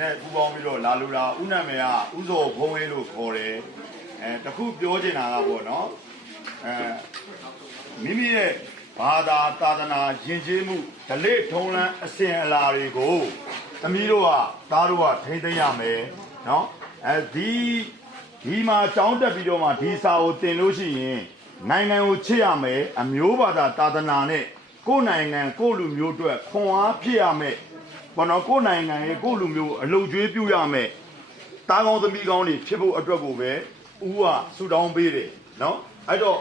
နဲ့ပူပေါင်းပြီးတော့လာလူတာဥနာမေကဥဇော်ဘုံလေးလို့ခေါ်တယ်တခုပြောချင်တာကပေါ့နော်မိမိရဲ့ဘာသာသာသနာယဉ်ကျေးမှုဓလေ့ထုံးလန်းအစဉ်အလာတွေကိုသမီးတို့ကသားတို့ကထိမ့်သိမ်းရမယ်နော်ဒီမှာကြောင်းတက်ပြီးတော့မှဒီစာကိုတင်လို့ရှိရင်နိုင်ငံကိုချစ်ရမယ်အမျိုးဘာသာသာသနာနဲ့ကိုယ်နိုင်ငံကိုယ်လူမျိုးအတွက်ခွန်အားဖြစ်ရမယ်ဘောနော်ကိုယ်နိုင်ငံရဲ့ကိုယ်လူမျိုးအလုံကျွေးပြုရမယ်တားကောင်းသမီးကောင်းတွေဖြစ်ဖို့အတွက်ကိုပဲဦးကဆူတောင်းပေးတယ်နော်အဲ့တော့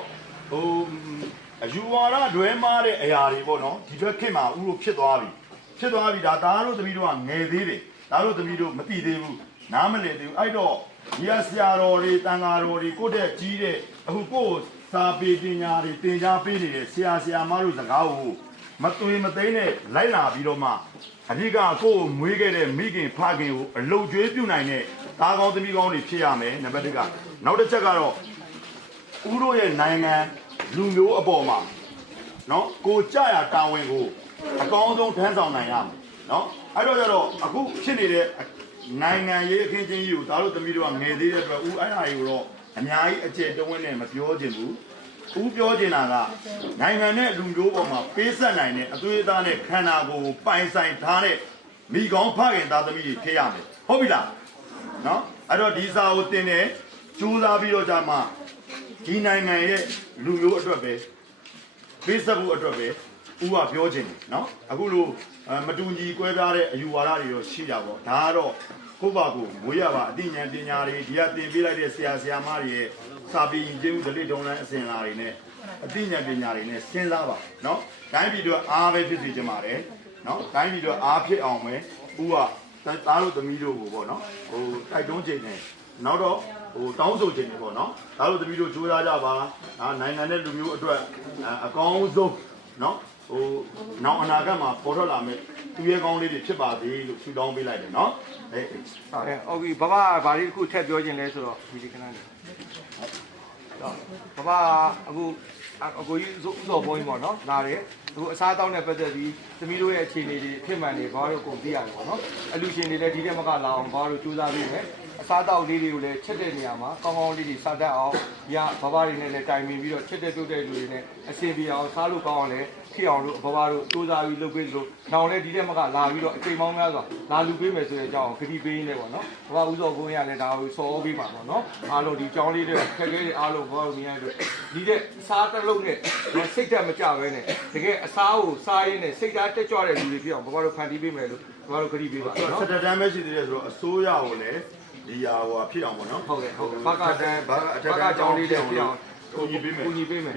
အယူဝါဒတွဲမားတဲ့အရာတွေပေါ့နော်ဒီဘက်ခင်မှာဦးတို့ဖြစ်သွားပြီဒါသားတို့သမီးတို့ကငယ်သေးတယ်သားတို့သမီးတို့မသိသေးဘူးနားမလည်သေးဘူးအဲ့တော့ဒီဆရာတော်တွေတန်ဃာတော်တွေကိုယ့်တဲ့ကြီးတဲ့အခုကိုယ်စာပေပညာတွေသင်ကြားပေးနေတဲ့ဆရာမတို့စကားကိုမသွေမသိမ်းနဲ့လိုက်လာပြီးတော့မှအဓိကကိုယ်ကိုမွေးခဲ့တဲ့မိခင်ဖခင်ကိုအလုံကျွေးပြုနိုင်တဲ့သားကောင်းသမီးကောင်းတွေဖြစ်ရမယ်နံပါတ်1ကနောက်တစ်ချက်ကတော့ဦးတို့ရဲ့နိုင်ငံလူမျိုးအပေါ်မှာနော်ကိုကြရတာဝန်ကိုအကောင်းဆုံးထမ်းဆောင်နိုင်ရမယ်နော်အဲ့တော့ကျတော့အခုဖြစ်နေတဲ့နိုင်ငံရေးအခင်းချင်းကြီးကိုဒါတို့သမီးတို့ကငယ်သေးတဲ့အတွက်ဦးအဲ့ဟာကြီးကိုတော့အများကြီးအကျယ်တဝင်းနဲ့မပြောချင်ဘူးဦးပြောချင်တာကနိုင်ငံနဲ့လူမျိုးပေါ်မှာပေးဆက်နိုင်တဲ့အသွေးအသားနဲ့ခန္ဓာကိုယ်ကိုပိုင်ဆိုင်ထားတဲ့မိကောင်းဖခင်သားသမီးတွေဖြစ်ရမယ်ဟုတ်ပြီလားနော်အဲ့တော့ဒီစာကိုတင်တယ်ကြိုးစားပြီးတော့ကြာမှဒီနိုင်ငံရဲ့လူမျိုးအတွက်ပဲပေးဆက်ဖို့အတွက်ပဲဦးကပြောချင်တယ်နော်အခုလိုမတူညီကွဲပြားတဲ့အယူဝါဒတွေရောရှိတာပေါ့ဒါကတော့ကိုယ့်ဘာကိုမွေးရပါအသိဉာဏ်ပညာတွေဒီကသင်ပေးလိုက်တဲ့ဆရာမတွေရဲ့စာပေကျင့်မှုဓလေ့ထုံးတမ်းအစဉ်အလာတွေနဲ့အသိဉာဏ်ပညာတွေနဲ့စဉ်းစားပါနော်တိုင်းပြည်တို့အားပဲဖြစ်စီကြပါတယ်နော်တိုင်းပြည်တို့အားဖြစ်အောင်ပဲဦးကသားတို့သမီးတို့ကိုပေါ့နော်တိုက်တွန်းခြင်းနဲ့နောက်တော့တောင်းဆိုခြင်းတွေပေါ့နော်သားတို့သမီးတို့ကြိုးစားကြပါနိုင်ငံနဲ့လူမျိုးအတွက်အကောင်းဆုံးနော်နောက်အနာဂတ်မှာပေါ်ထွက်လာမယ်သူရဲကောင်းလေးတွေဖြစ်ပါစေလို့ဆုတောင်းပေးလိုက်တယ်နော်ဟုတ်ပြီဘဘဘာလေးတစ်ခုထည့်ပြောခြင်းလဲဆိုတော့ဒီခဏလေးဘဘအခုအကိုကြီးဥစော်ဘုန်းကြီးပေါ့နော်လာတယ်အခုအစားတောင်းတဲ့ပတ်သက်ပြီးသမီးတို့ရဲ့အခြေအနေတွေဖြစ်မှန်တွေဘာလို့ကိုသိရတယ်ပေါ့နော်အလူရှင်တွေလည်းဒီထဲမှာကလာအောင်ဘာလို့ကြိုးစားပြီးမယ်အစားတောက်လေးတွေကိုလည်းချက်တဲ့နေရာမှာကောင်းကောင်းလေးတွေစားတတ်အောင်ဘဘတွေနဲ့လည်းတိုင်ပင်ပြီးတော့ချက်တဲ့ပြုတ်တဲ့လူတွေနဲ့အဆင်ပြေအောင်စားလို့ကောင်းအောင်လည်းဖြစ်အောင်လို့ဘဘတို့ကြိုးစားပြီးလုပ်ပေးလို့နောက်လည်းဒီထဲမှာကလာပြီးတော့အချိန်ပေါင်းများစွာလာလူပေးမယ်ဆိုတဲ့အကြောင်းဂတိပေးနေတယ်ပေါ့နော်ဘဘဥစော်ဘုန်းကြီးကလည်းဒါကိုစော်ပေးပါပေါ့နော်အားလုံးဒီအကြောင်းလေးတွေခက်ခဲတွေအားလုံးဘဘတို့မြင်ရတဲ့ဒီတဲ့စားတစ်လုံးနဲ့စိတ်ဓာတ်မကြဘဲနဲ့တကယ်အစားကိုစားရင်းနဲ့စိတ်ဓာတ်တက်ကြွတဲ့လူတွေဖြစ်အောင်ဘဘတို့ဖန်တီးပေးမယ်လို့ဘဘတို့ဂတိပေးပါနော်ဆက်တမ်းပဲရှိသေးတယ်ဆိုတော့အစိုးရကိုလည်းဒီဟာဖြစ်အောင်ပေါ့နော်ဟုတ်ကဲ့ဘကတန်းဘကကြောင်းလေးတွေဖြစ်အောင်ကိုကြီးပေးမယ်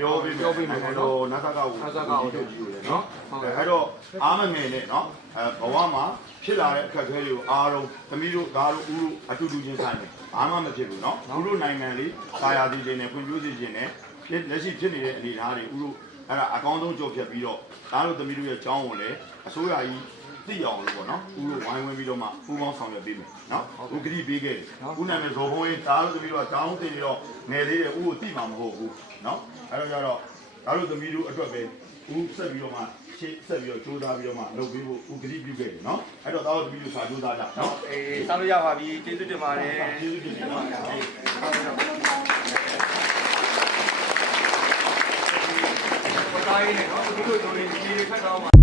ပြောပေးမယ်တော့နတ်သကောကြီးကိုလည်းနော်အဲ့တော့အားမငယ်နဲ့နော်ဘဝမှာဖြစ်လာတဲ့အခက်အခဲတွေကိုအားလုံးသမီးတို့သားတို့ဦးတို့အတူတူချင်းဆိုင်တယ်ဘာမှမဖြစ်ဘူးနော်ဦးတို့နိုင်ငံလေးစာရာသီချင်းနဲ့ဖွံ့ဖြိုးစေခြင်းနဲ့လက်ရှိဖြစ်နေတဲ့အနေအထားတွေဦးတို့အဲ့ဒါအကောင်းဆုံးကြော်ဖြတ်ပြီးတော့သားတို့သမီးတို့ရဲ့အကြောင်းကိုလည်းအစိုးရကြီးသိအောင်လို့ပေါ့နော်ဦးတို့ဝိုင်းဝန်းပြီးတော့မှပူးပေါင်းဆောင်ရွက်ပေးမယ်နော်ဦးဂတိပေးခဲ့တယ်ဦးနာမည်ဇော်ဘုံကြီးသားတို့သမီးတို့ကတောင်းတင်ပြီးတော့ငယ်သေးတယ်ဦးကိုသိမှာမဟုတ်ဘူးနော်အဲ့တော့ကျတော့သားတို့သမီးတို့အတွက်ပဲဦးဆက်ပြီးတော့မှရှေ့ဆက်ပြီးတော့ကြိုးစားပြီးတော့မှလုပ်ပေးဖို့ဦးဂတိပြုခဲ့တယ်နော်အဲ့တော့သားတို့သမီးတို့စာကြိုးစားကြနော်စားလို့ရပါပြီကျေးဇူးတင်ပါတယ်ကျေးဇူးတင်ပါတယ်ဘာသာရေးနဲ့နော်ဒီလိုတို့ဒီဖက်တော့